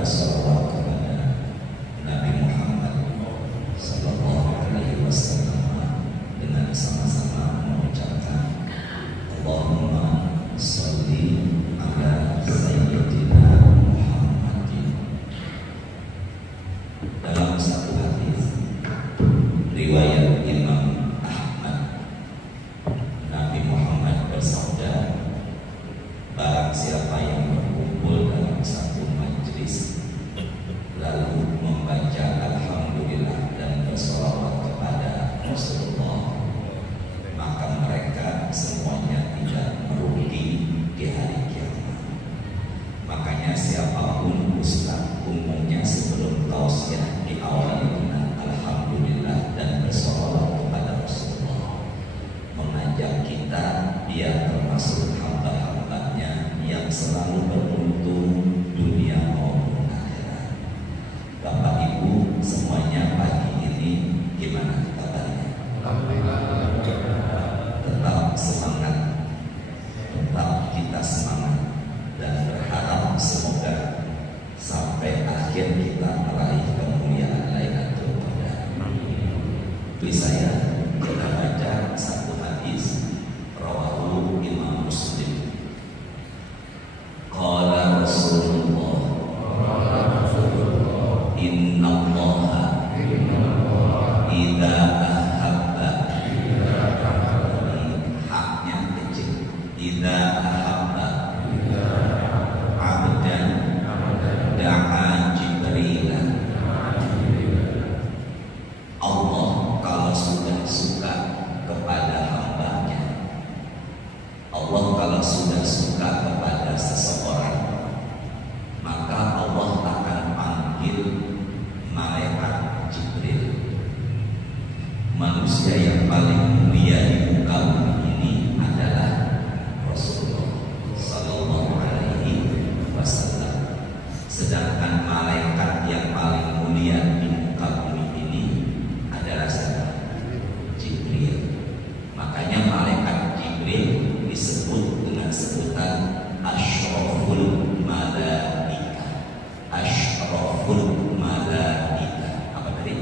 bersalawat kepada Nabi Muhammad Sallallahu Alaihi Wasallam dengan sama-sama mengucapkan Allahumma sholli ala Sayyidina Muhammadin. Dalam satu hadis riwayat Imam Ahmad, Nabi Muhammad bersabda, barang siapa yang berkumpul dalam satu majlis lalu membaca alhamdulillah dan bersolawat kepada Rasulullah, maka mereka semuanya tidak merugi di hari kiamat. Makanya siapapun ustaz umumnya sebelum tausiah diawali dengan alhamdulillah dan bersolawat kepada Rasulullah, mengajak kita biar termasuk hamba-hambanya yang selalu beruntung dunia maupun akhirat. Bapak Ibu semuanya pagi ini gimana kabarnya? Tetap semangat, tetap kita semangat dan berharap semoga sampai akhir kita meraih kemuliaan Lailatul Qadar. Saya kita baca satu hadis rawahu Imam Muslim. Qala Rasulullah innallaha idza ahabba, haknya kecil, idza ahabba abdan da'a Jibril. Allah kalau sudah suka kepada hambanya, Allah kalau sudah suka kepada seseorang, maka Allah akan panggil malaikat Jibril. Manusia yang paling mulia di muka bumi ini adalah Rasulullah Sallallahu Alaihi Wasallam. Sedangkan malaikat yang paling mulia di muka bumi ini adalah siapa? Jibril. Makanya malaikat Jibril disebut dengan sebutan Asyraful Malaika. Asyraful Malaika. Apa tadi?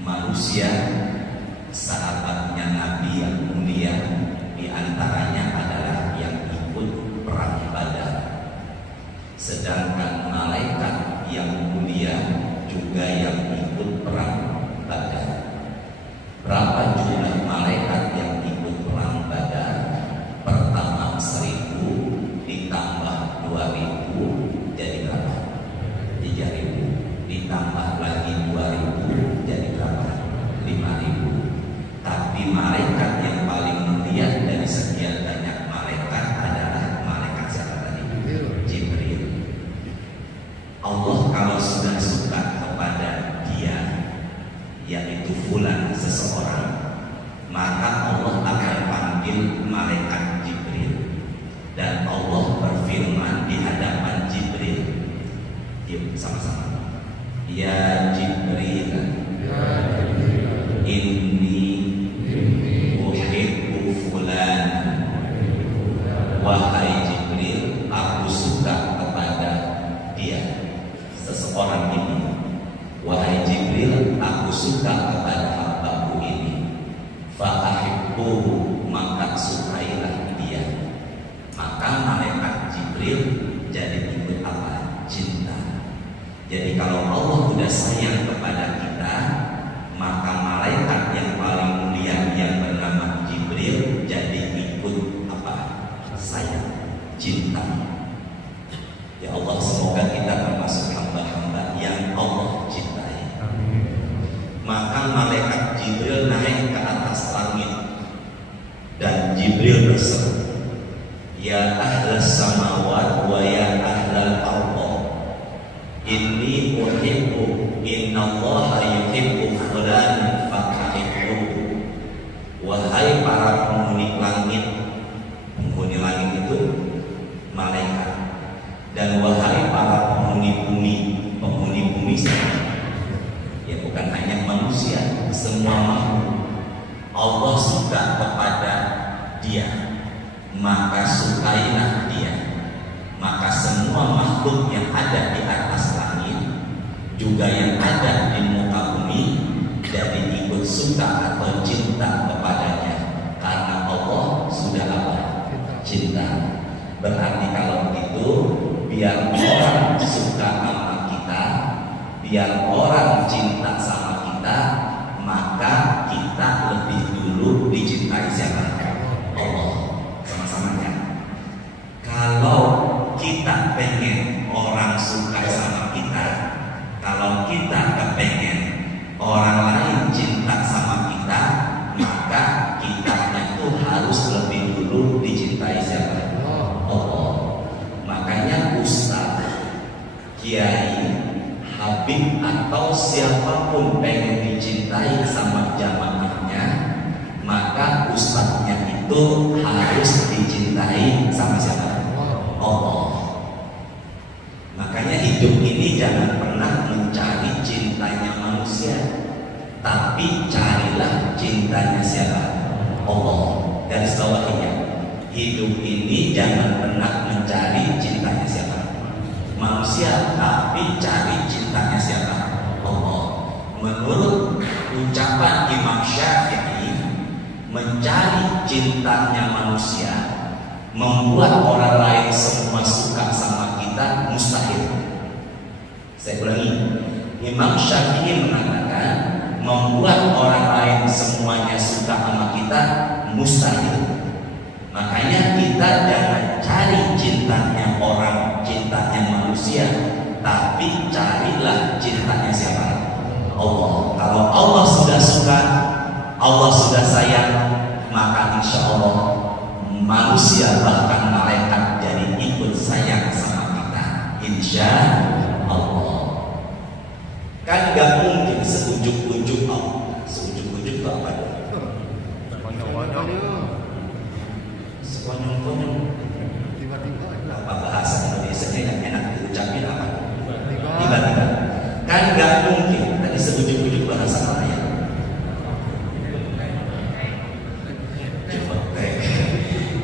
Manusia sahabatnya Nabi yang mulia diantaranya adalah yang ikut perang Badar. Sedangkan malaikat yang mulia juga yang ikut perang Badar. Berapa jumlah malaikat yang ikut perang Badar? Pertama 1000 ditambah 2000 jadi berapa? 3000 ditambah lagi 2000 jadi berapa? 5000. Tapi malaikat yang paling mulia dari sekian banyak malaikat adalah malaikat siapa tadi? Jibril. Allah kalau sudah suka kepada dia, yaitu fulan seseorang, maka Allah akan panggil malaikat Jibril. Dan Allah berfirman di hadapan Jibril. Yuk sama-sama. Ya Jibril, inni uhibbu fulan. Wahai Jibril, aku suka kepada dia, seseorang ini. Wahai Jibril, aku suka kepada hambaku ini. Fa'ahibbuhu, maka sukailah dia. Maka malaikat Jibril jadi ikut apa? Cinta. Jadi kalau Allah sudah sayang kepada kita, maka malaikat yang paling mulia yang bernama Jibril jadi ikut apa? Sayang, cinta. Ya Allah, semoga kita termasuk hamba-hamba yang Allah cintai. Maka malaikat Jibril naik ke atas langit dan Jibril berseru, ya ahlas samawat wa ya ahlal ardh, inni uhibbu, innallaha yuhibbu fulan fa'ahibbu. Wahai para penghuni langit itu malaikat, dan wahai para penghuni bumi ya bukan hanya manusia, semua makhluk, Allah suka kepada dia, maka sukailah dia, maka makhluk yang ada di atas langit juga yang ada di muka bumi jadi ikut suka atau cinta kepadanya karena Allah sudah apa? Cinta. Berarti kalau begitu biar orang suka sama kita, biar orang cinta sama kita, maka kita lebih dulu dicintai siapa? Allah. Sama-sama ya. Kalau kita pengen orang suka sama kita, kalau kita kepengen orang lain cinta sama kita, maka kita itu harus lebih dulu dicintai siapa? Allah. Makanya ustaz, kiai, habib atau siapapun pengen dicintai sama jamaahnya, maka ustaznya itu harus dicintai sama siapa? Allah. Makanya hidup ini jangan pernah mencari cintanya manusia, tapi carilah cintanya siapa? Allah. Dan setelahnya, hidup ini jangan pernah mencari cintanya siapa? Manusia, tapi cari cintanya siapa? Allah. Menurut ucapan Imam Syafi'i, mencari cintanya manusia, membuat orang lain semua suka sama kita mustahil. Saya ulangi, Imam Syafi'i mengatakan membuat orang lain semuanya suka sama kita mustahil. Makanya kita jangan cari cintanya orang, cintanya manusia, tapi carilah cintanya siapa? Allah. Kalau Allah sudah suka, Allah sudah sayang, maka insya Allah manusia bahkan malaikat jadi ikut sayang sama kita, insya Allah. Kan gak mungkin seujuk-ujuk Allah. Seujuk-ujuk apa? Sekonyong-konyong. Apa bahasa Indonesia yang enak diucapin apa? Tiba-tiba. Kan gak mungkin. Tadi seujuk-ujuk bahasa apa ya?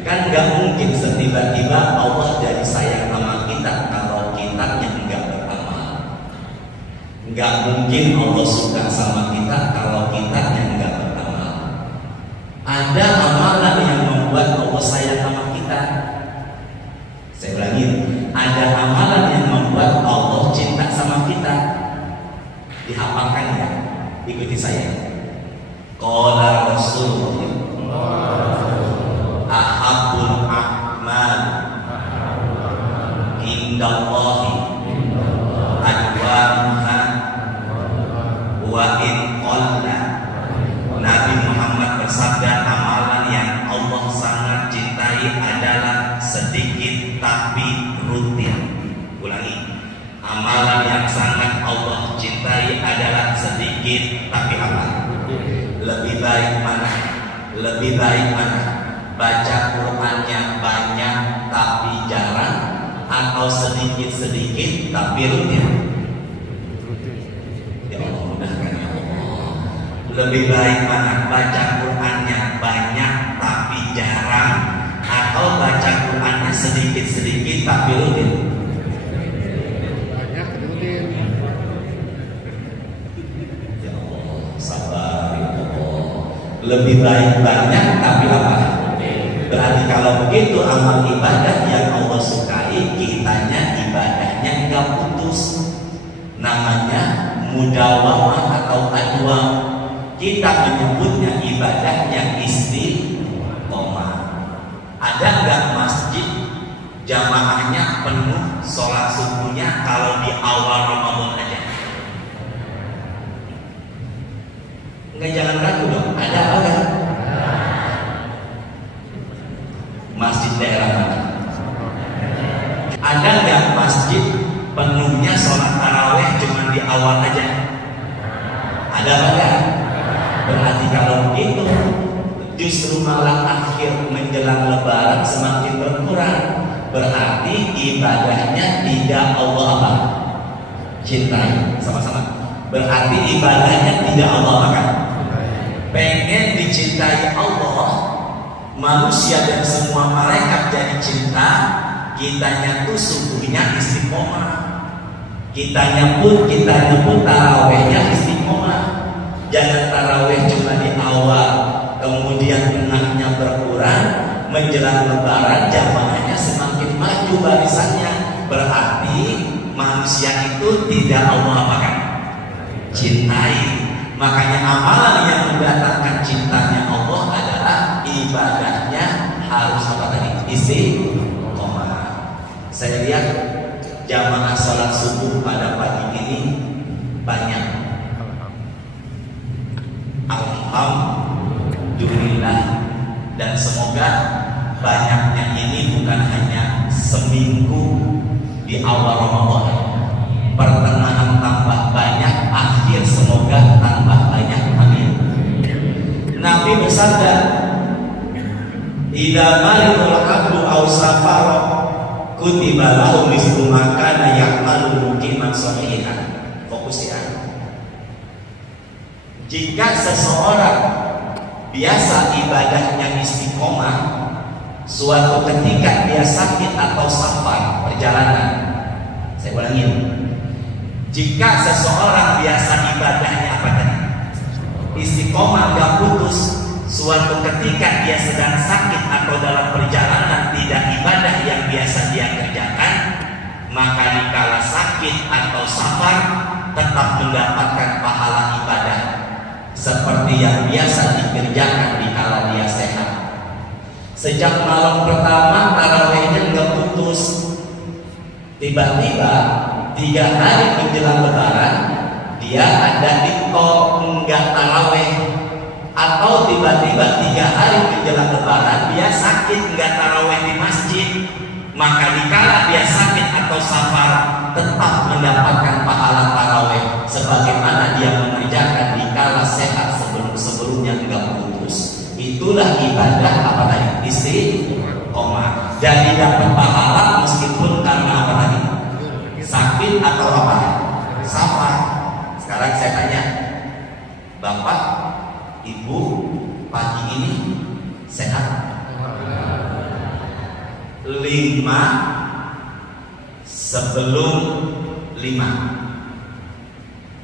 Kan gak mungkin setiba-tiba Allah jadi sayang sama kita kalau kita yang enggak beramal. Gak mungkin Allah suka sama kita kalau kita yang enggak beramal. Ada amalan yang membuat Allah sayang sama kita. Saya ulangi, ada amalan yang membuat Allah cinta sama kita. Dihafalkan ya, ikuti saya. Qala Rasulullah ahabul a'mal indallahi adwamuha wa in qalla. Nabi Muhammad bersabda, amalan yang Allah sangat cintai adalah sedikit tapi rutin. Ulangi, amalan yang sangat Allah cintai adalah sedikit tapi apa? Lebih baik mana? Lebih baik mana? Baca Qur'annya banyak tapi jarang, atau sedikit-sedikit tapi rutin? Ya Allah, mudahkan ya Allah. Lebih baik mana? Baca Qur'annya banyak tapi jarang, atau baca Qur'annya sedikit-sedikit tapi rutin? Banyak rutin. Ya Allah, sabar ya Allah. Lebih baik banyak tapi apa? Berarti kalau begitu amal ibadah yang Allah sukai, kitanya ibadahnya enggak putus. Namanya mudawamah atau adwam. Kita menyebutnya ibadahnya istiqomah. Ada enggak masjid jamaahnya penuh sholat subuhnya kalau di awal Ramadan aja? Enggak, jangan ragu dong. Ada apa enggak? Masjid daerah mana? Ada nggak masjid penuhnya sholat taraweh cuma di awal aja? Ada nggak? Berarti kalau begitu justru malah akhir menjelang Lebaran semakin berkurang. Berarti ibadahnya tidak Allah apa? Cintai. Sama-sama. Berarti ibadahnya tidak Allah makan. Pengen dicintai Allah, manusia dan semua malaikat jadi cinta, kitanya tuh subuhnya istiqomah, kitanya pun tarawehnya istiqomah. Jangan taraweh cuma di awal, kemudian tengahnya berkurang, menjelang lebaran jamaahnya semakin maju barisannya. Berarti manusia itu tidak Allah apakan? Cintai. Makanya amalan yang mendatangkan cintanya Allah adalah ibadahnya harus apa tadi? Istiqomah. Saya lihat jamaah sholat subuh pada pagi ini banyak. Alhamdulillah, dan semoga banyaknya ini bukan hanya seminggu di awal Ramadan, pertengahan tambah banyak, akhir semoga tambah banyak. Amin. Nabi bersabda, "Idza maridul abdu aw safara kutiba lahu mislu ma kana ya'malu muqiman shahihan." Fokus ya. Jika seseorang biasa ibadahnya istiqomah, suatu ketika dia sakit atau safar perjalanan. Saya ulangin. Jika seseorang biasa ibadahnya apa tadi? Istiqomah, gak putus. Suatu ketika dia sedang sakit atau dalam perjalanan tidak ibadah yang biasa dia kerjakan, maka dikala sakit atau safar tetap mendapatkan pahala ibadah seperti yang biasa dikerjakan dikala dia sehat. Sejak malam pertama tarawehnya nggak putus, tiba-tiba 3 hari menjelang lebaran dia ada di tol enggak taraweh, atau tiba-tiba 3 hari menjelang lebaran dia sakit enggak taraweh di masjid, maka dikala dia sakit atau safar tetap mendapatkan pahala taraweh sebagaimana dia mengerjakan dikala sehat sebelumnya enggak putus. Itulah ibadah apa tadi? Istiqomah. Jadi dapat pahala meskipun karena apa tadi? Sakit atau apa? Safar. Sekarang saya tanya, Bapak, Ibu, pagi ini sehat? 5 sebelum 5.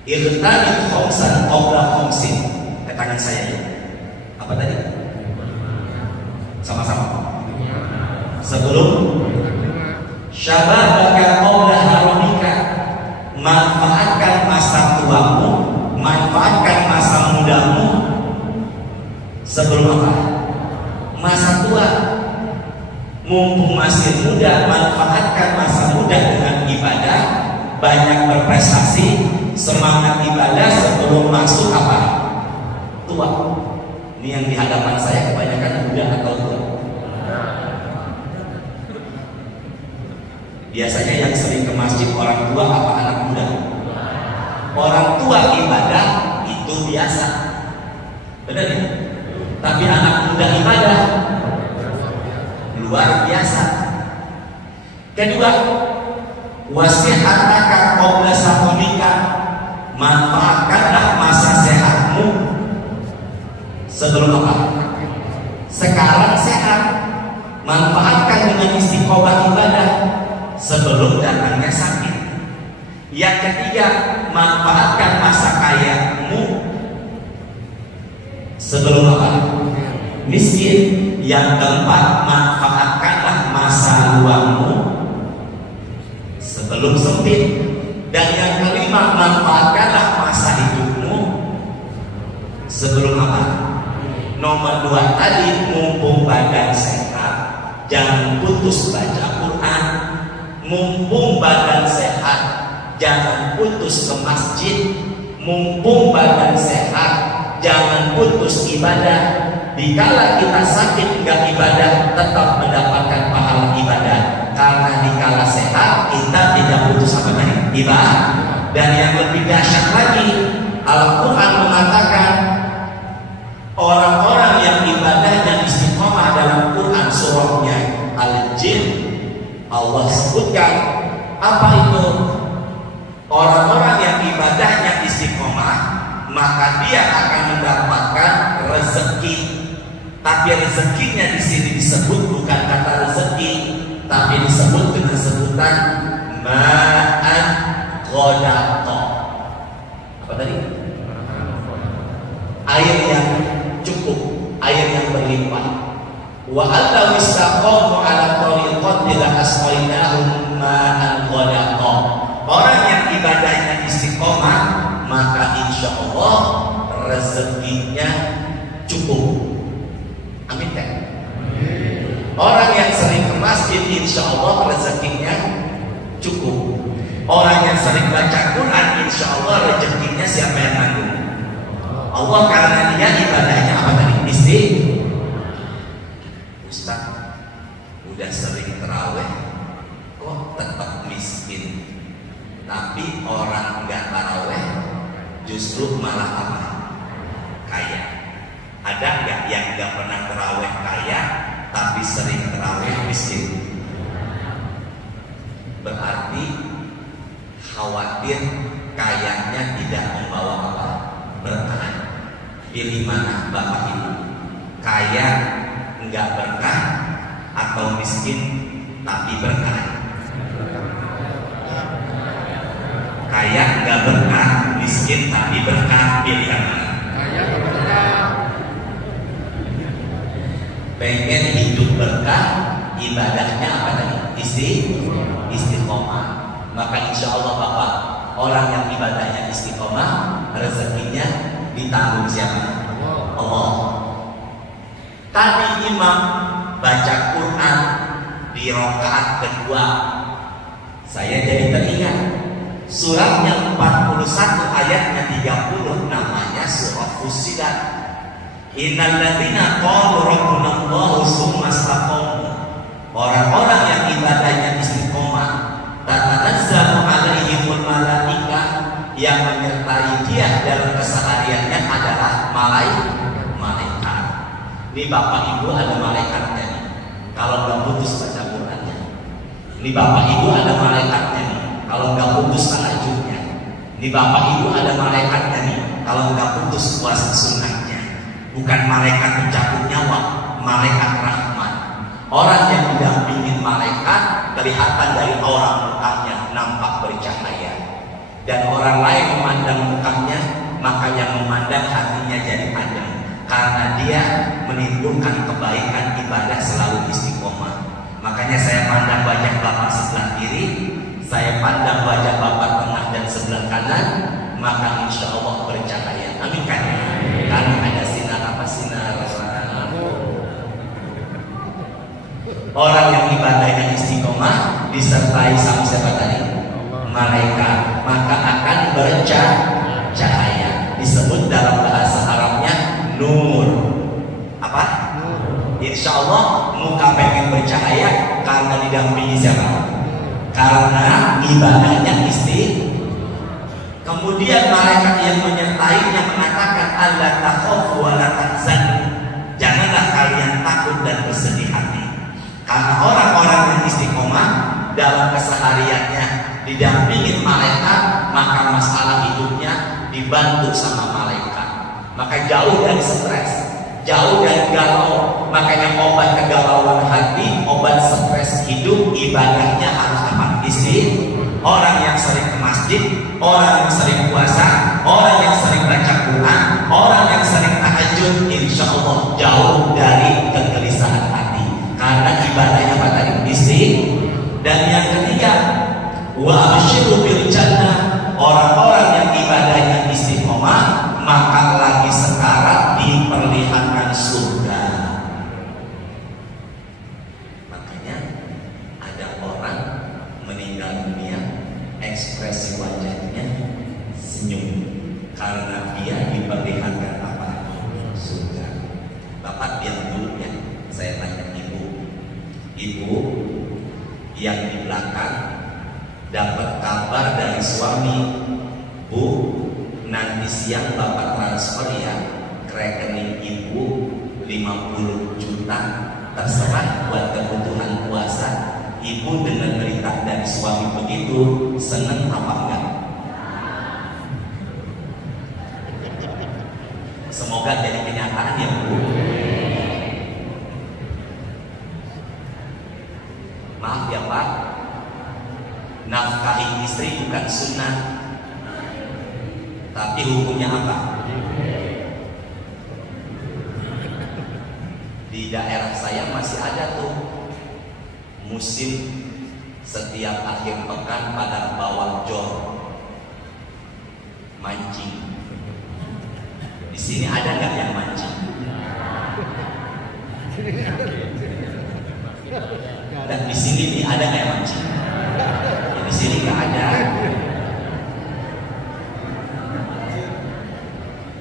Irtadid khomsan qabla khomsin. Ke tangan saya ya. Apa tadi? Sama-sama. Sebelum syababaka qabla haramika. Manfaatkan masa tuamu, manfaatkan masa mudamu sebelum apa? Masa tua. Mumpung masih muda, manfaatkan masa muda dengan ibadah, banyak berprestasi, semangat ibadah sebelum masuk apa? Tua. Ini yang di hadapan saya kebanyakan muda atau tua? Biasanya yang sering ke masjid orang tua apa anak muda? Orang tua ibadah itu biasa, benar ya? Tapi anak muda ibadah luar biasa. Kedua, wasihataka qabla saqamika. Manfaatkanlah masa sehatmu sebelum apa? Sekarang sehat. Manfaatkan dengan istiqomah ibadah sebelum datangnya sakit. Yang ketiga, manfaatkan masa kayamu sebelum apa? Miskin. Yang keempat, manfaatkanlah masa luangmu sebelum sempit. Dan yang kelima, manfaatkanlah masa hidupmu sebelum apa? Nomor 2 tadi, mumpung badan sehat, jangan putus baca Quran. Mumpung badan sehat, jangan putus ke masjid. Mumpung badan sehat, jangan putus ibadah. Dikala kita sakit enggak ibadah, tetap mendapatkan pahala ibadah. Karena dikala sehat kita tidak putus apa tadi? Ibadah. Dan yang lebih dahsyat lagi, Al-Quran mengatakan orang-orang yang ibadahnya istiqomah dalam Quran surahnya Al-Jin, Allah sebutkan apa itu? Orang-orang yang ibadahnya istiqomah, maka dia akan mendapatkan rezeki. Tapi rezekinya di sini disebut bukan kata rezeki, tapi disebut dengan sebutan ma'an ghadaqa. Apa tadi? Air yang cukup, air yang berlimpah. Wa allaw istaqamu ala tariqati la asqainahum ma'an ghadaqa. Orang yang ibadahnya istiqomah, maka insya Allah rezekinya cukup. Amin kan? Orang yang sering ke masjid, insya Allah rezekinya cukup. Orang yang sering baca Quran, insya Allah rezekinya siapa yang tanggung? Allah, karena dia ibadahnya apa tadi? Ustaz, udah sering terawih kok tetap miskin. Tapi orang enggak taraweh justru malah apa? Kaya. Ada enggak yang enggak pernah taraweh kaya tapi sering taraweh miskin? Berarti khawatir kayanya tidak membawa apa? Berkah. Pilih mana Bapak Ibu? Kaya enggak berkah atau miskin tapi berkah? Kaya enggak berkah, miskin tapi berkah, pilih yang mana? Kaya berkah. Pengen hidup berkah, ibadahnya apa tadi? Istiqomah. Maka insya Allah Bapak, orang yang ibadahnya istiqomah, rezekinya ditanggung siapa? Allah. Tadi imam baca Quran di rakaat kedua, saya jadi teringat surat yang 41 ayatnya 30, namanya surah Fussilat. Innal ladzina qalu rabbuna Allahu tsumma istaqamu. Orang-orang yang ibadahnya istiqomah, tatanazzalu alaihimul malaikah, yang menyertai dia dalam kesehariannya adalah malaikat. Ini Bapak Ibu ada malaikatnya nih. Kalau nggak putus baca Qurannya. Ini Bapak Ibu ada malaikatnya nih. Kalau nggak putus tahajudnya. Ini Bapak Ibu ada malaikatnya nih. Kalau nggak putus puasa sunnahnya. Bukan malaikat mencabut nyawa, malaikat rahmat. Orang yang mendampingin malaikat kelihatan dari orang mukanya nampak bercahaya. Dan orang lain memandang mukanya, maka yang memandang hatinya jadi adem. Karena dia menimbulkan kebaikan, ibadah selalu istiqomah. Makanya saya pandang wajah Bapak sebelah kiri, saya pandang wajah Bapak tengah dan sebelah kanan, maka insya Allah bercahaya. Amin kan? Karena ada sinar apa? Sinar orang yang ibadahnya istiqomah disertai sama siapa tadi? Malaikat, maka akan bercahaya. Disebut dalam bahasa Arabnya nur. Apa? Insya Allah muka pengen bercahaya karena didampingi siapa? Karena ibadahnya Kemudian malaikat yang menyertainya mengatakan, alla takhafu wa la tahzanu. Janganlah kalian takut dan bersedih hati. Karena orang-orang yang istiqomah dalam kesehariannya didampingin malaikat, maka masalah hidupnya dibantu sama malaikat. Maka jauh dari stres, jauh dari galau. Makanya obat kegalauan hati, obat stres hidup, ibadahnya harus apa? Orang yang sering ke masjid, orang yang sering puasa, orang yang sering baca Quran, orang yang sering tahajud, insya Allah jauh dari kegelisahan hati. Karena ibadahnya apa tadi? Dan yang ketiga, wa absyiru bil jannah. Orang-orang yang ibadahnya istiqomah, maka lagi sekarang diperlihatkan surga. Makanya ada orang meninggal dunia, ekspresi wajahnya senyum karena dia diperlihatkan apa? Surga. Bapak diam dulu ya, saya tanya ibu yang di belakang dapat kabar dari suami, Bu, nanti siang Bapak transfer ya ke rekening Ibu 50 juta, terserah buat kebutuhan puasa. Ibu dengan berita dari suami begitu, seneng apa enggak? Semoga jadi kenyataan ya Bu. Maaf ya nikahin istri bukan sunnah, tapi hukumnya apa? Di daerah saya masih ada tuh musim setiap akhir pekan pada bawah jor mancing. Di sini ada nggak yang mancing? Dan di sini nih ada nggak yang mancing? Ya, di sini nggak ada.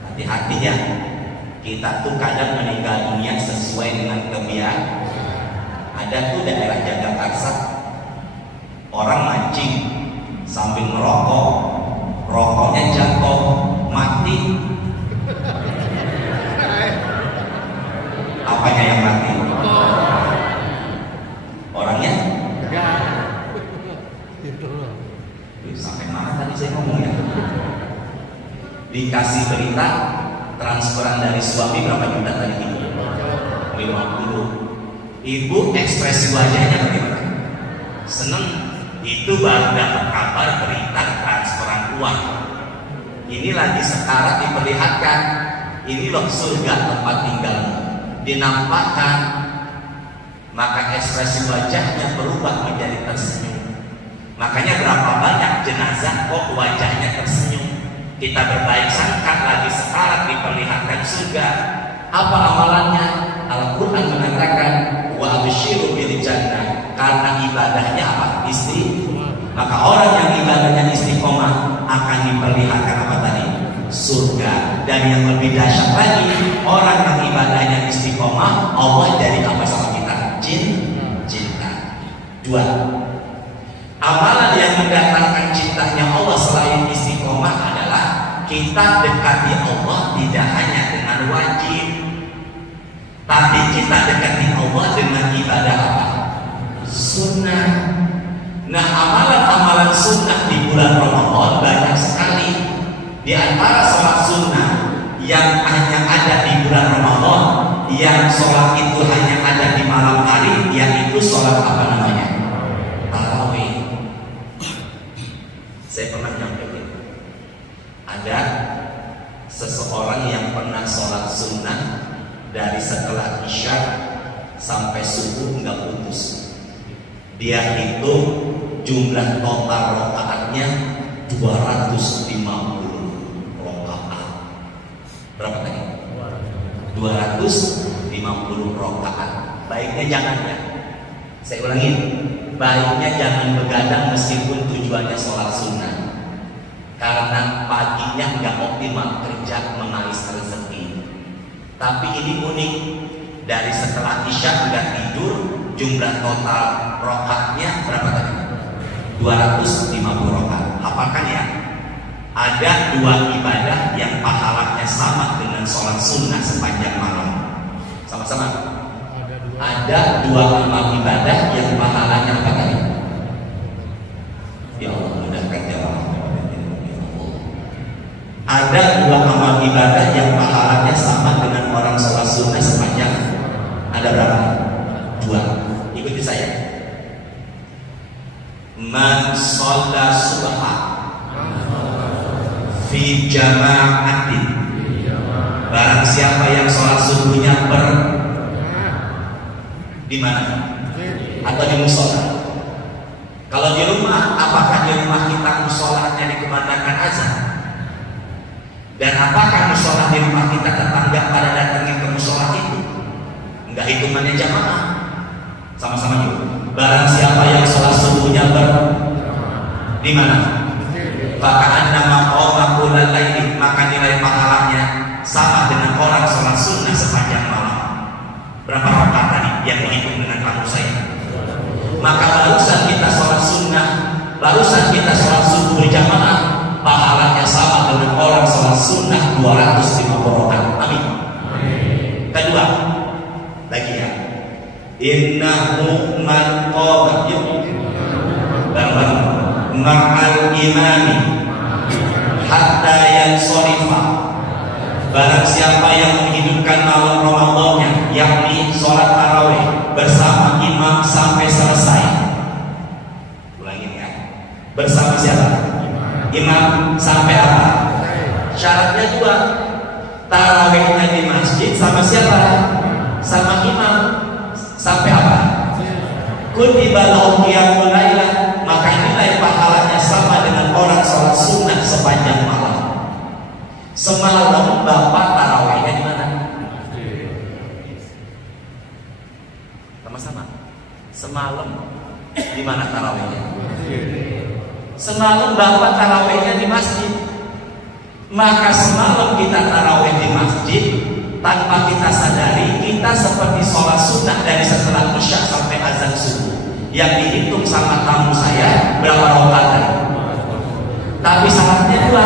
Hati-hati ya. Kita tuh kadang meninggal dunia sesuai dengan kebiasaan. Ada tuh daerah Jagakarsa, orang mancing sambil merokok, rokoknya jatuh, mati. Apanya yang mati? Orangnya? Sampai mana tadi saya ngomong ya? Dikasih berita transferan dari suami berapa juta tadi? 50. Ibu ekspresi wajahnya bagaimana? Seneng. Itu baru dapat kabar berita transferan uang. Ini lagi sekarat diperlihatkan. Ini loh surga tempat tinggalmu. Dinampakkan, maka ekspresi wajahnya berubah menjadi tersenyum. Makanya berapa banyak jenazah kok wajahnya tersenyum. Kita berbaik sangka lagi sekarat diperlihatkan surga. Apa amalannya? Al-Quran mengatakan wa absyiru bil jannah, karena ibadahnya apa? Istri. Maka orang yang ibadahnya istiqomah akan diperlihatkan apa tadi? Surga. Dan yang lebih dahsyat lagi, orang yang ibadahnya istiqomah, Allah jadi apa sama kita? Cinta. 2. Amalan yang mendatangkan cintanya Allah selain istiqomah adalah kita dekati Allah tidak hanya dengan wajib, tapi kita dekati Allah dengan ibadah apa? Sunnah. Nah, amalan-amalan sunnah di bulan Ramadan banyak sekali. Di antara sholat sunnah yang hanya ada di bulan Ramadan, yang sholat itu hanya ada di malam hari, yaitu sholat apa namanya? Tarawih. Saya pernah nyampaikan, ada seseorang yang pernah sholat sunnah dari setelah isya sampai subuh nggak putus. Dia hitung jumlah total rakaatnya 250 rakaat. Berapa tadi? 250 rakaat. Baiknya jangan ya. Saya ulangin. Baiknya jangan begadang meskipun tujuannya sholat sunnah. Karena paginya nggak optimal kerja mengais rezeki. Tapi ini unik. Dari setelah isya nggak tidur, jumlah total rakaatnya berapa tadi? 250 rakaat. Apakah ya? Ada dua ibadah yang pahalanya sama dengan sholat sunnah sepanjang malam. Sama-sama. Ada dua amal ibadah yang pahalanya apa tadi? Ya Allah, mudahkan jawab. Ada dua amal ibadah yang pahalanya sama dengan orang sholat sunnah sepanjang. Ada berapa? 2. Ikuti saya. Man shalla subha fi jama'atin, barang siapa yang sholat subuhnya di mana? Atau di musola? Kalau di rumah, apakah di rumah kita musolanya dikumandangkan azan? Dan apakah musola di rumah kita tetangga pada datangnya ke musola itu? Enggak hitungannya jamaah. Sama-sama yuk. Barang siapa yang sholat subuhnya di mana? Faka'an nama qawma laili, maka nilai pahalanya sama dengan orang sholat sunnah sepanjang malam. Berapa rakaat tadi yang dihitung dengan kamu saya? Maka barusan kita sholat sunnah, barusan kita sholat subuh berjamaah, pahalanya sama dengan orang sholat sunnah 250 rakaat. Amin. Kedua, lagi ya. Innahu man qama ma'al imami hatta yansorifa, barang siapa yang menghidupkan malam Ramadannya, yakni sholat tarawih bersama imam sampai selesai. Ulangin ya, bersama siapa? Imam sampai apa? Syaratnya dua. Tarawihnya di masjid sama siapa? Sama imam. Sampai apa? Kutiba lahu qiyamul lailah, maka nilai pahalanya sama dengan orang sholat sunnah sepanjang malam. Semalam bapak tarawihnya di mana? Sama-sama. Semalam di mana tarawihnya? Semalam bapak tarawihnya di masjid. Maka semalam kita tarawih di masjid, tanpa kita sadari kita seperti sholat sunnah dari setelah isya sampai azan subuh. Yang dihitung sama tamu saya berapa rakaat tadi? Tapi syaratnya dua.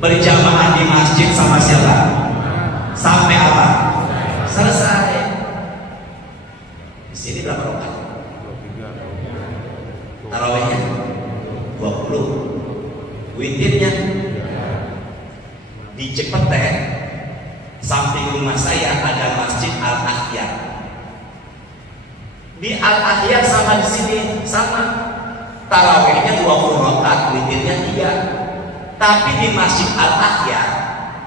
Berjamaah di masjid sama siapa? Sampai apa? Selesai. Di sini berapa rakaat? Tarawihnya 20. Witirnya di Cipete, samping rumah saya ada Masjid Al-Ahyar. Di Al-Ahyar sama di sini sama. Tarawihnya 20 rakaat, witirnya 3. Tapi di Masjid Al-Ahyar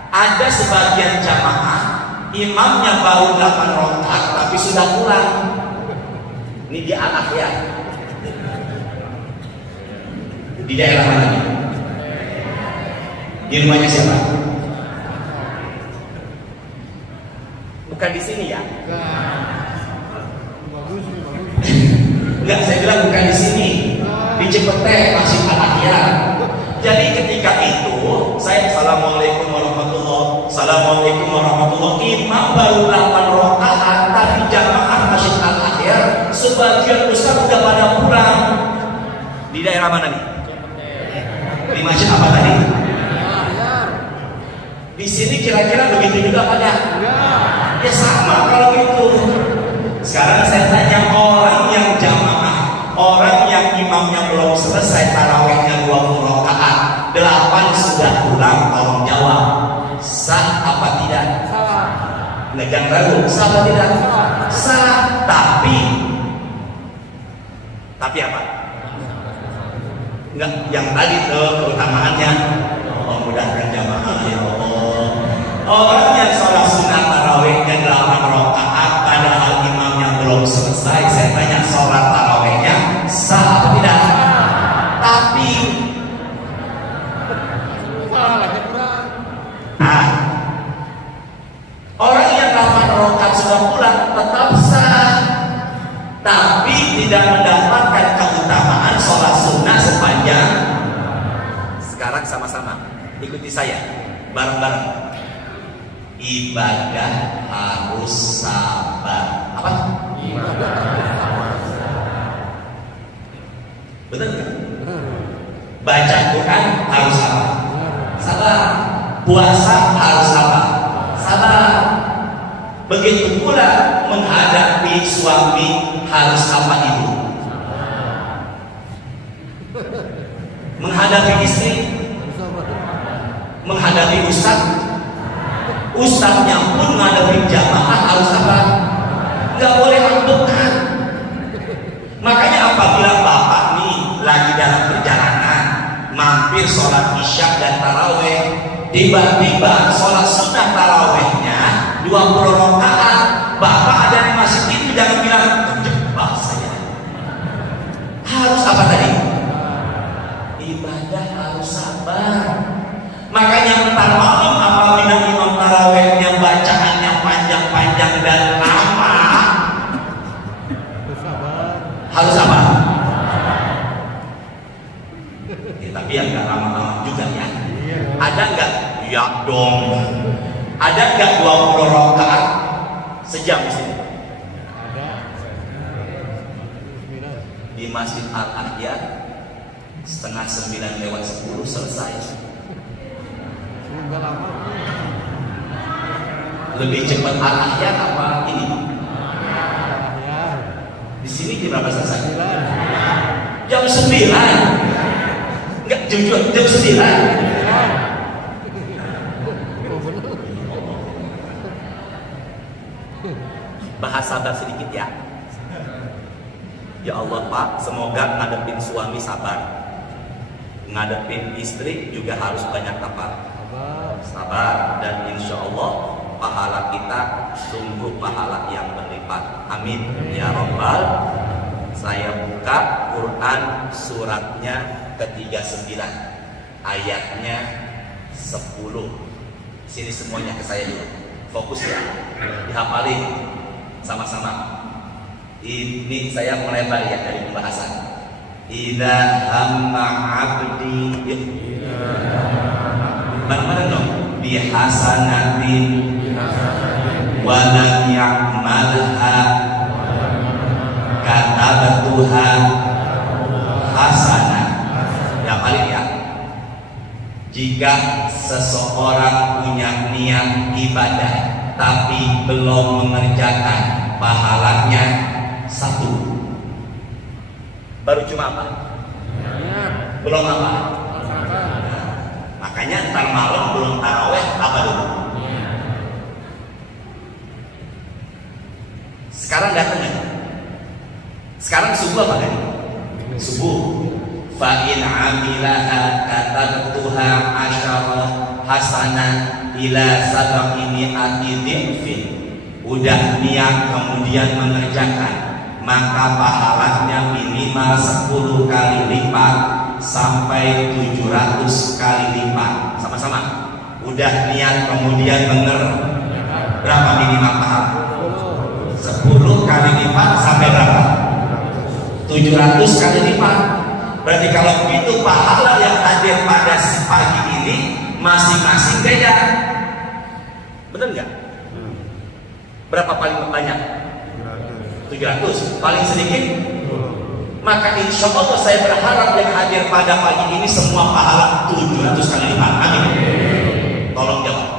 ada sebagian jamaah imamnya baru 8 rakaat tapi sudah pulang. Ini di Al-Ahyar. Di daerah mana nih? Di rumahnya siapa? Bukan di sini ya? Enggak, saya bilang bukan di sini. Di Cipete, Masjid Al-Ahyar. Jadi ketika itu saya assalamualaikum warahmatullahi, assalamualaikum warahmatullahi. Imam baru 8 rakaat, tapi jamaah Masjid Al-Ahyar sebagian besar sudah pada pulang. Di daerah mana nih? Di masjid apa tadi? Di sini kira-kira begitu juga pada? Ya sama kalau gitu. Sekarang saya tanya orang yang jamaah, orang yang imamnya belum selesai tarawihnya 20 rakaat, 8 sudah pulang, tolong jawab, sah apa tidak? Sah. Jangan ragu, sah apa tidak? Sah. Tapi apa? Enggak, yang tadi keutamaannya memudahkan jamaah ya Allah. Orang yang sholat sunnah tarawihnya 8 rakaat padahal imamnya belum selesai, saya tanya sholat tarawihnya sah atau tidak? Tapi orang yang 8 rakaat sudah pulang tetap sah, tapi tidak mendapatkan keutamaan sholat sunnah sepanjang. Sekarang sama-sama ikuti saya bareng-bareng. Ibadah harus sabar. Apa? Ibadah harus sabar. Betul nggak? Baca Quran harus apa? Sabar. Puasa harus apa? Sabar. Begitu pula menghadapi suami harus apa ibu? Menghadapi istri, menghadapi ustadznya pun menghadapi jamaah harus apa? Nggak boleh ambekan. Makanya apabila bapak nih lagi dalam perjalanan mampir sholat isya dan taraweh, tiba-tiba sholat sunnah tarawehnya 20 rakaat, bapak ada di masjid itu jangan bilang jebak saya. Harus apa tadi? Ibadah harus sabar. Makanya mentar malam apabila imam tarawehnya bacaannya panjang-panjang dan lama, harus apa? Ya, tapi yang nggak lama-lama juga ya. Ada nggak? Ya dong. Ada nggak 20 rakaat sejam di sini? Di Masjid Al-Ahyar setengah 9 lewat 10 selesai. Lebih cepat Al-Ahyar apa ini? Di sini jam berapa selesai? Jam 9. Enggak, jujur jam 9. Bahas sabar sedikit ya. Ya Allah, lupa, semoga ngadepin suami sabar, ngadepin istri juga harus banyak sabar, dan insya Allah pahala kita sungguh pahala yang berlipat. Amin ya Rabbal. Saya buka Quran suratnya ke-39 ayatnya 10. Sini semuanya ke saya dulu, fokus ya, dihafalin sama-sama. Ini saya melebar ya dari pembahasan. Idza hamma 'abdi mana dong? Bihasanatin wa lam ya'malha katabatuha hasanah. Ya paling ya. Jika seseorang punya niat ibadah tapi belum mengerjakan, pahalanya 1. Baru cuma apa? Belum apa? Makanya ntar malam belum taraweh apa dulu? Sekarang datang ya? Sekarang subuh apa kan? Subuh. Fa'in amilaha katabtuha asyara hasanah ila sab'i mi'ati dhifin. Udah niat kemudian mengerjakan, maka pahalanya minimal 10 kali lipat sampai 700 kali lipat. Sama-sama. Udah niat kemudian berapa minimal pahala? 10 kali lipat sampai berapa? 700 kali lipat. Berarti kalau begitu pahala yang hadir pada pagi ini masing-masing beda. Benar nggak? Berapa paling banyak? 700. Paling sedikit? Maka insya Allah saya berharap yang hadir pada pagi ini semua pahala 700 kali lipat. Amin. Tolong jawab.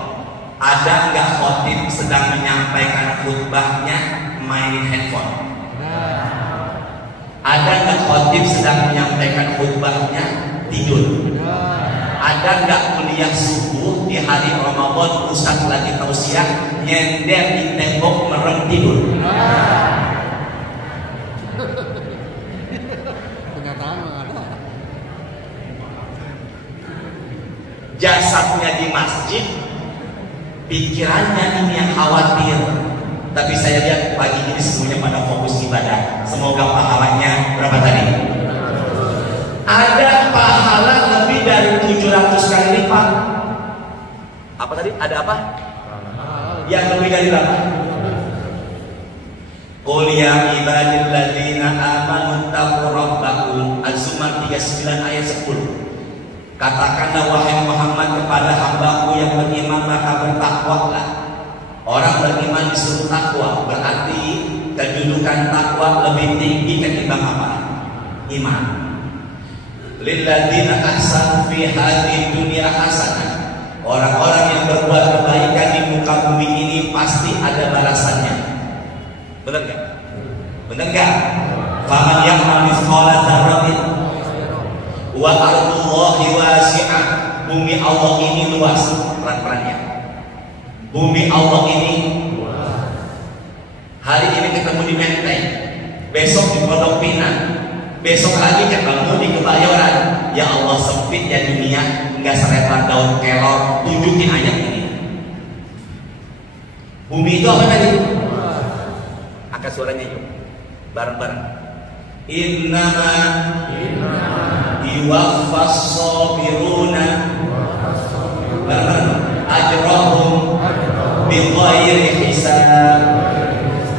Ada nggak khotib sedang menyampaikan khutbahnya mainin handphone? Ada nggak khotib sedang menyampaikan khutbahnya tidur? Ada nggak kuliah subuh di hari Ramadan Ustaz lagi tausiah nyender di tembok merem tidur? Jasadnya di masjid, pikirannya ini yang khawatir. Tapi saya lihat pagi ini semuanya pada fokus ibadah. Semoga pahalanya berapa tadi? Ada pahala lebih dari 700 kali lipat. Apa tadi? Ada apa? Yang lebih dari berapa? Qul ya ibadilladzina amanu taqu rabbakum. Az-Zumar 39 ayat 10. Katakanlah wahai Muhammad kepada hambaku yang beriman, maka bertakwalah. Orang beriman disuruh takwa, berarti kedudukan takwa lebih tinggi ketimbang apa? Iman. Lilladzina ahsanu fi hadhihi dunya hasanah. Orang-orang yang berbuat kebaikan di muka bumi ini pasti ada balasannya. Benar enggak? Benar enggak? Faman ya'mal mithqala dzarratin wa ardullahi wasi'ah. Bumi Allah ini luas, peran-perannya. Bumi Allah ini hari ini ketemu di Menteng, besok di Pondok Pinang, besok lagi ketemu di Kebayoran. Ya Allah, sempit ya dunia, nggak selebar daun kelor. Tunjukin ayat ini. Bumi itu apa tadi? Angkat suaranya yuk, bareng-bareng. Innama yuwaffas sabiruna ajrahum bighairi hisab.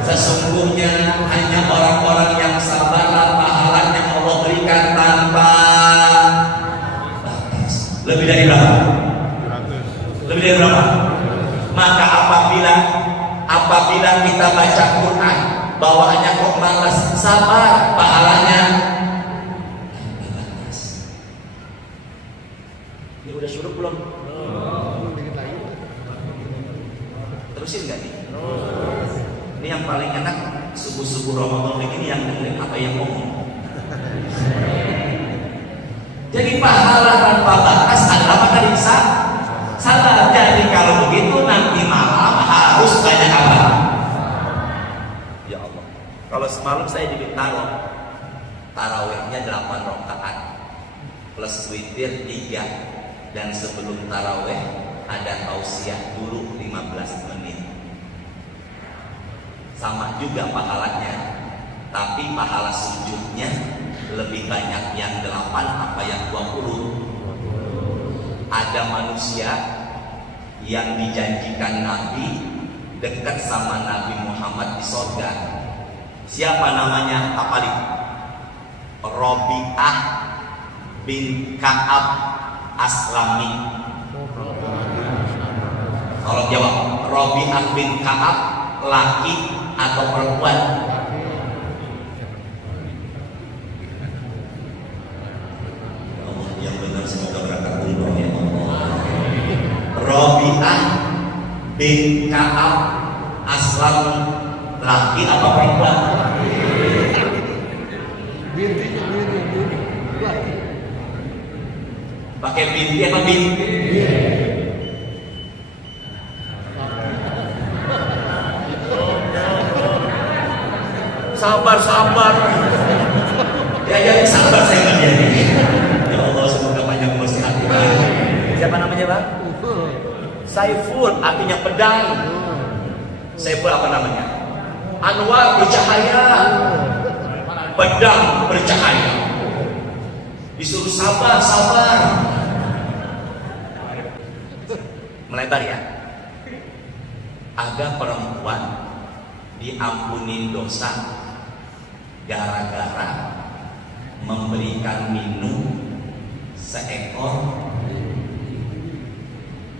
Sesungguhnya hanya orang-orang yang sabarlah pahalanya Allah berikan tanpa batas. Lebih dari berapa? Lebih dari berapa? Maka apabila kita baca Quran bawaannya kok malas, sabar, pahalanya batas. Ini udah suruh belum? Terusin gak nih? Ini yang paling enak subuh-subuh Ramadan ini yang dengerin apa yang ngomong. Jadi pahala tanpa batas adalah apa tadi? Sabar. Jadi kalau begitu nanti malam harus banyak apa? Ya Allah. Kalau semalam saya di Bintaro, 3 dan sebelum taraweh ada tausiah dulu 15 menit. Sama juga pahalanya, tapi pahala sujudnya lebih banyak yang 8 apa yang 20. Ada manusia yang dijanjikan Nabi dekat sama Nabi Muhammad di surga. Siapa namanya? Apalagi Robi'ah bin Ka'ab Aslami. Tolong jawab, Robi'ah bin Ka'ab laki atau perempuan? Allah yang benar, semoga berangkat umroh ya Allah. Robi'ah bin Ka'ab Aslami, laki apa perempuan? Pakai binti apa binti? Sabar. Ya sabar, saya nggak jadi. Ya Allah, semoga panjang umur sehat. Siapa namanya, Pak? Saiful, artinya pedang. Saiful apa namanya? Anwar, bercahaya. Pedang bercahaya. Disuruh sabar. Melebar ya. Ada perempuan diampuni dosa gara-gara memberikan minum seekor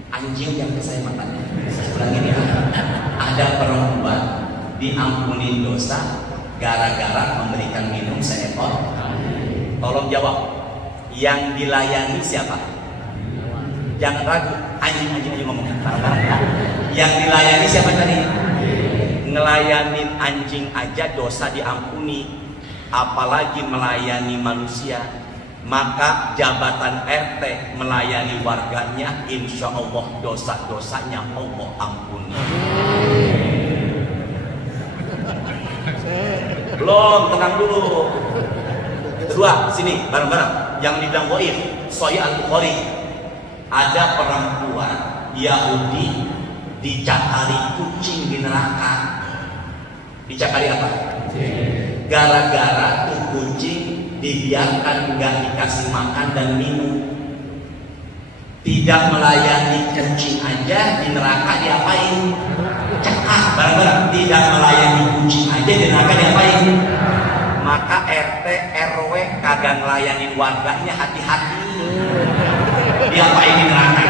anjing yang saya makannya. Saya ulangi ya. Ada perempuan diampuni dosa gara-gara memberikan minum seekor. Tolong jawab. Yang dilayani siapa? Jangan ragu. Anjing ngomong. Yang dilayani siapa tadi? Ngelayanin anjing aja dosa diampuni, apalagi melayani manusia. Maka jabatan RT melayani warganya, insya Allah dosa-dosanya Allah ampuni. Belum, tenang dulu. Kedua, sini bareng-bareng. Yang dibilang Boif, Sahih Al-Bukhari. Ada perempuan Yahudi dicakari kucing di neraka. Dicakari apa? Gara-gara tuh kucing dibiarkan nggak dikasih makan dan minum. Tidak melayani kucing aja di neraka diapain? Cekak bareng-bareng. Tidak melayani kucing aja di neraka diapain? Maka RT RW kagak ngelayanin warganya, hati-hati. Diapain di neraka?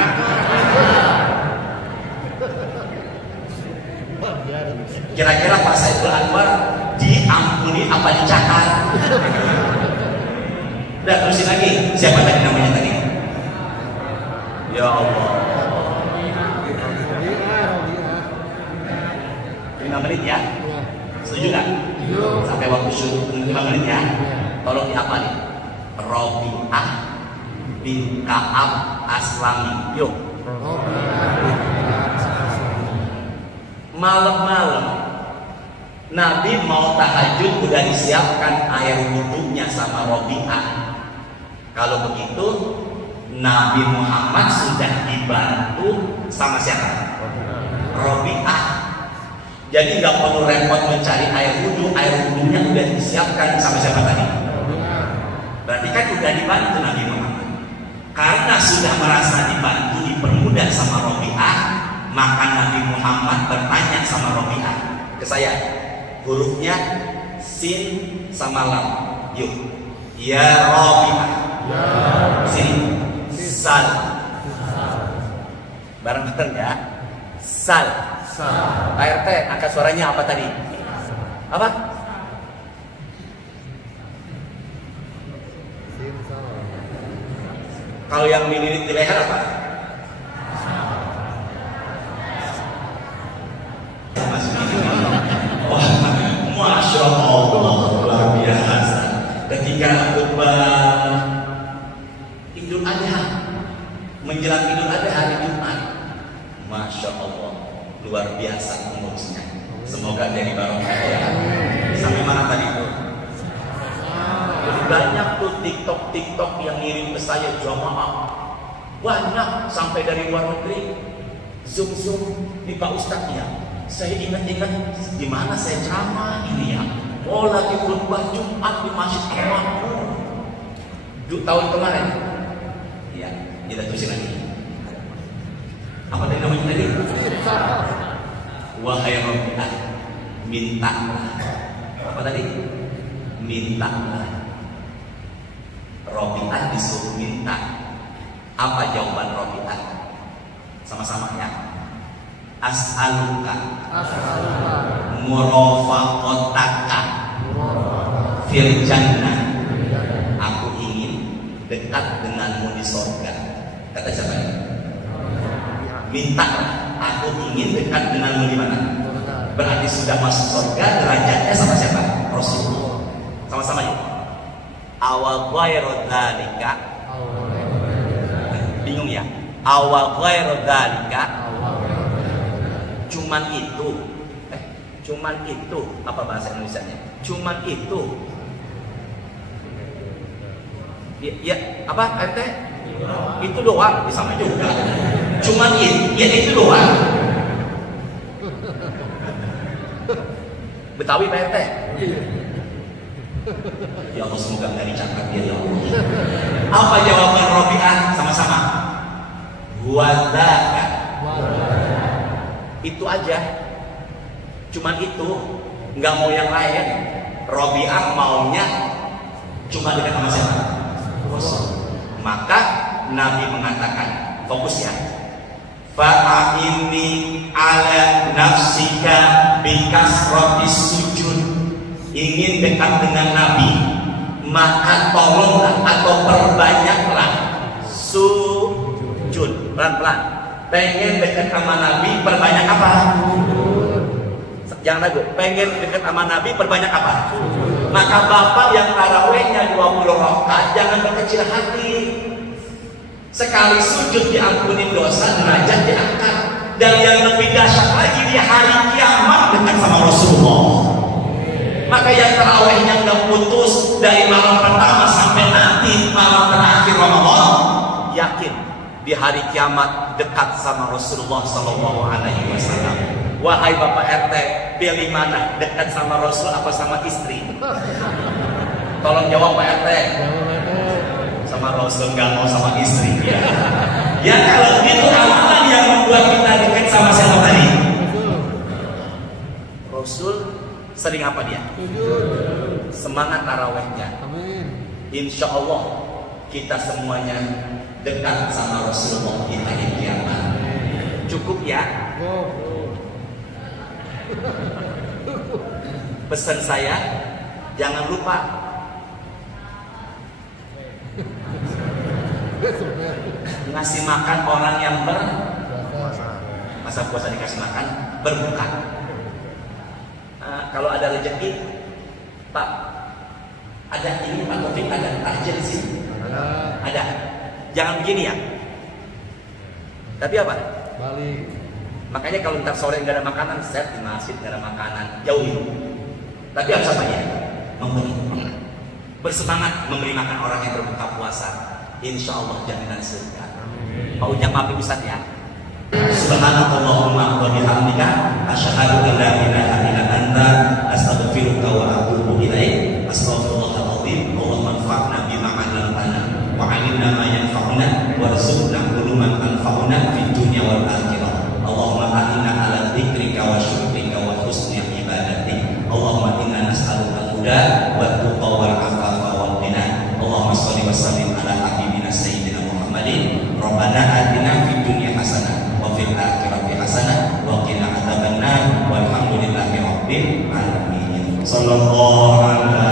Kira-kira Pak Saiful Anwar diampuni apa dicakar? Udah, terusin lagi. Siapa tadi namanya tadi? Ya Allah. 5 menit ya? Setuju nggak? Sampai waktu syuruh 5 menit ya? Tolong dihafalin. Robi'ah bin Ka'ab Aslami. Yuk. Malam-malam Nabi mau tahajud, udah disiapkan air wudhunya sama Robi'ah. Kalau begitu Nabi Muhammad sudah dibantu sama siapa? Robi'ah. Jadi nggak perlu repot mencari air wudhunya udah disiapkan sama siapa tadi? Berarti kan udah dibantu Nabi Muhammad. Karena sudah merasa dibantu, dipermudah sama Robi'ah, maka Nabi Muhammad bertanya sama Robi'ah, ke saya, hurufnya sin sama lam. Yuk, ya Robi'ah. Sini, sal. Bareng-bareng ya. Sal. Pak RT, angkat suaranya apa tadi? Apa? Kalau yang melilit di leher apa? Wah, Masya Allah, luar biasa. Ketika khutbah Idul Adha, menjelang Idul Adha hari Jumat, Masya Allah, luar biasa pengurusnya. Semoga jadi barokah ya. Sampai mana tadi itu? Banyak tuh TikTok yang ngirim ke saya, jamaah Banyak sampai dari luar negeri zoom di Pak Ustadznya. Saya ingat-ingat di mana saya ceramah ini ya. Oh, lagi khutbah Jumat di Masjid Al-Makmur tahun kemarin. Ya, kita tulisin lagi. Apa tadi namanya tadi? Wahai Rabi'ah, mintalah. Apa tadi? Mintalah. Rabi'ah disuruh minta. Apa jawaban Rabi'ah? Sama-sama ya. As'aluka murafaqataka fil jannah. Aku ingin dekat denganmu di surga. Kata siapa ini? Minta. Aku ingin dekat denganmu di mana? Berarti sudah masuk surga, derajatnya sama siapa? Rasulullah. Sama-sama yuk. Awal ghairu dzalika. Bingung ya? Awal ghairu dzalika. Cuman itu apa bahasa Indonesianya? Cuman itu. Ya apa ente? Itu doang, sama juga. Cuman itu doang. Betawi Pak RT. Ya Allah, semoga nggak dicatat dia ya Allah. Apa jawaban Rabi'ah? Sama-sama. Wadaka. Itu aja. Cuman itu, nggak mau yang lain. Rabi'ah maunya cuma dekat sama siapa? Rasul. Maka Nabi mengatakan, fokus ya. Fa'inni ala nafsika bikasratis sujud. Ingin dekat dengan Nabi, maka tolonglah atau perbanyaklah sujud. Pelan-pelan. Pengen dekat sama Nabi, perbanyak apa? Jangan ragu. Pengen dekat sama Nabi, perbanyak apa? Maka bapak yang tarawehnya 20 rakaat, jangan berkecil hati. Sekali sujud diampuni dosa, derajat diangkat. Dan yang lebih dahsyat lagi di hari kiamat dekat sama Rasulullah. Maka yang tarawehnya nggak putus dari malam pertama sampai nanti malam terakhir Ramadan, yakin di hari kiamat dekat sama Rasulullah Sallallahu Alaihi Wasallam. Wahai Bapak RT, pilih mana? Dekat sama Rasul apa sama istri? Tolong jawab Pak RT. Sama Rasul, nggak mau sama istri. Ya kalau gitu amalan yang membuat kita dekat sama siapa tadi? Rasul. Sering apa dia? Semangat tarawehnya. Insya Allah kita semuanya dekat sama Rasulullah di hari kiamat. Cukup ya? Pesan saya, jangan lupa ngasih makan orang yang masa puasa dikasih makan, berbuka. Kalau ada rezeki, Pak, ada ini Pak Taufik, ada takjil sih, ada. Jangan begini ya. Tapi apa? Balik. Makanya kalau ntar sore nggak ada makanan, set di masjid nggak ada makanan, jauhin. Tapi harus apa ya? Memberi. Bersemangat memberi makan orang yang berbuka puasa. Insya Allah jaminan surga. Pak Ujang maafin Ustaz ya. Subhanallahumma wa bihamdika asyhadu an la ilaha illa anta astaghfiruka wa atubu ilaik. Astaghfirullahaladzim. Allahumma anfa'na bima 'allamtana wa 'allimna ma yanfa'una warzuqna uluman tanfa'una fid dunya wal akhirah. Allahumma a'inna 'ala dzikrika wa syukrika wa husni ibadatik. Allahumma inna nas'aluka al-huda wat tuqa wal 'afafa wal ghina. Allahumma shalli wa sallim ala habibina sayyidina Muhammadin. Rabbana atina fid dunya hasanah wa fil akhirati hasanah wa qina adzabannar walhamdulillahi rabbil alamin. Sallallahu alaihi